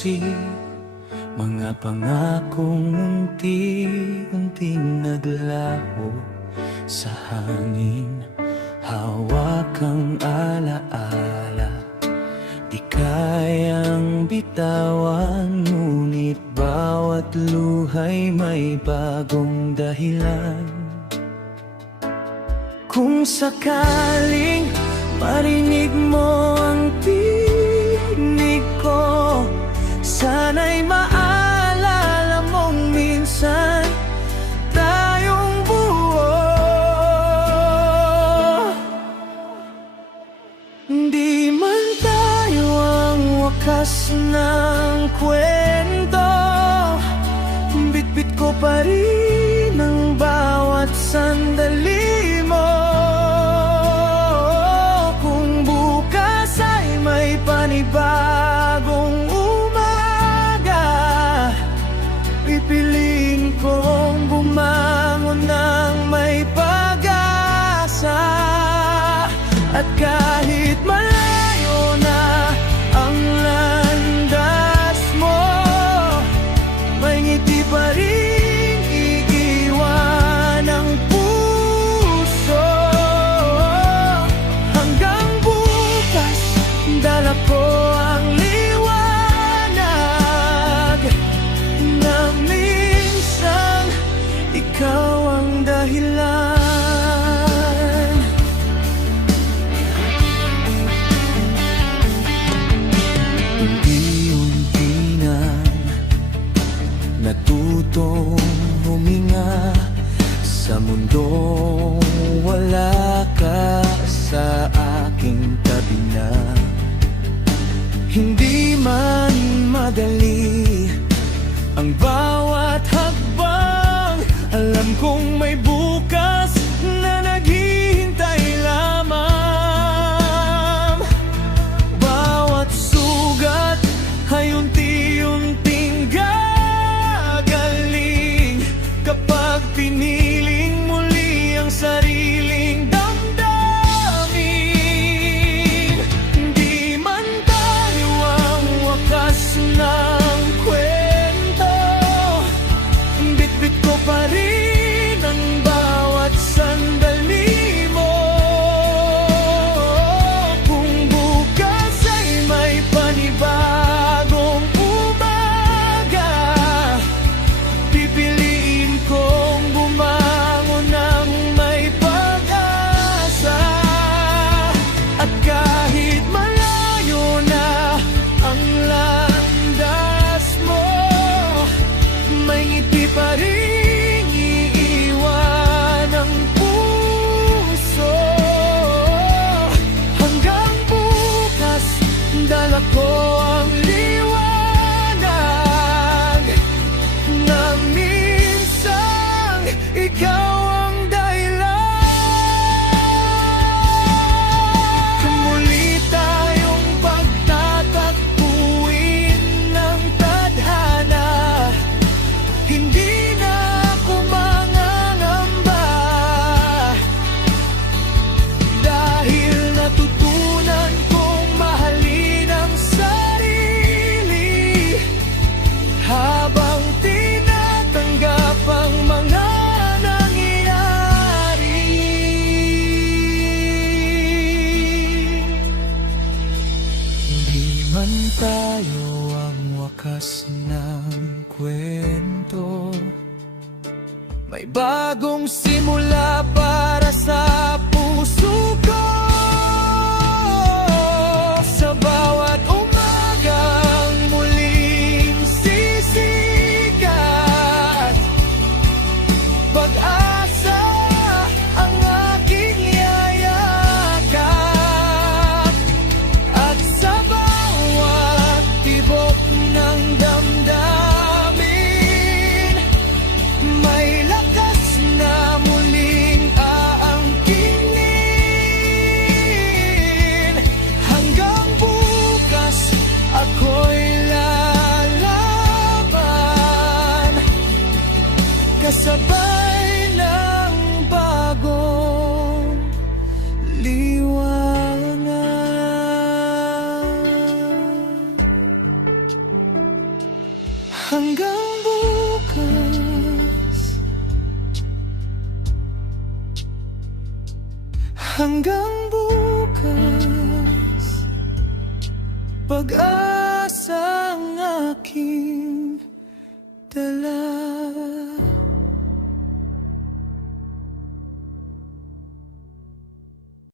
susi, mga pangakong unti-unting naglaho sa hangin. Hawak ang alaala, di kayang bitawan, ngunit bawat luhay may bagong dahilan. Kung sakaling marinig mo ang tinig ko, sana'y maalala mong minsan tayong buo. Di man tayo ang wakas ng kwento, bitbit ko pa rin ang bawat sandali mo. Kung bukas ay may panibagong umaga, pipiliin kong bumangon ng may pag-asa. At kahit malayo na ang landas mo, may ngiti pa rin iiwan ang puso. Hanggang bukas, dala ko ang liwanag na minsan ikaw ang dahilan. Unti-unti nang natutong huminga sa mundong wala ka sa aking tabi na. Hindi man madali ang bawat hakbang, alam kong may bukas na naghihintay lamang. Bawat sugat ay unti-unting gagaling kapag piniling muli ang sariling damdamin. Di man tayo ang wakas ng kwento, bitbit ko pa rin ang bawat sandali mo. Kung bukas ay may panibagong umaga, pipiliin kong bumangon ng may pag-asa. At kahit malayo na ang landas mo, may ngiti pa rin iiwan ang puso. Hanggang bukas, dala ko ang liwanag na minsan ikaw ang dahilan. Muli tayong pagtatakbuhin ng tadhana, hindi na ako mangangamba, dahil natutunan kong mahalin ang sarili habang tinatanggap ang mga nangyayari. Hindi man tayo ang wakas ng kwento, may bagong simula para sa puso ko. Sa bawat umagang muling sisikat, pag-asa ang aking yayakap. At sa bawat tibok ng damdamin, may lakas na muling aangking Hanggang bukas, hanggang bukas, pag-asang aking dala.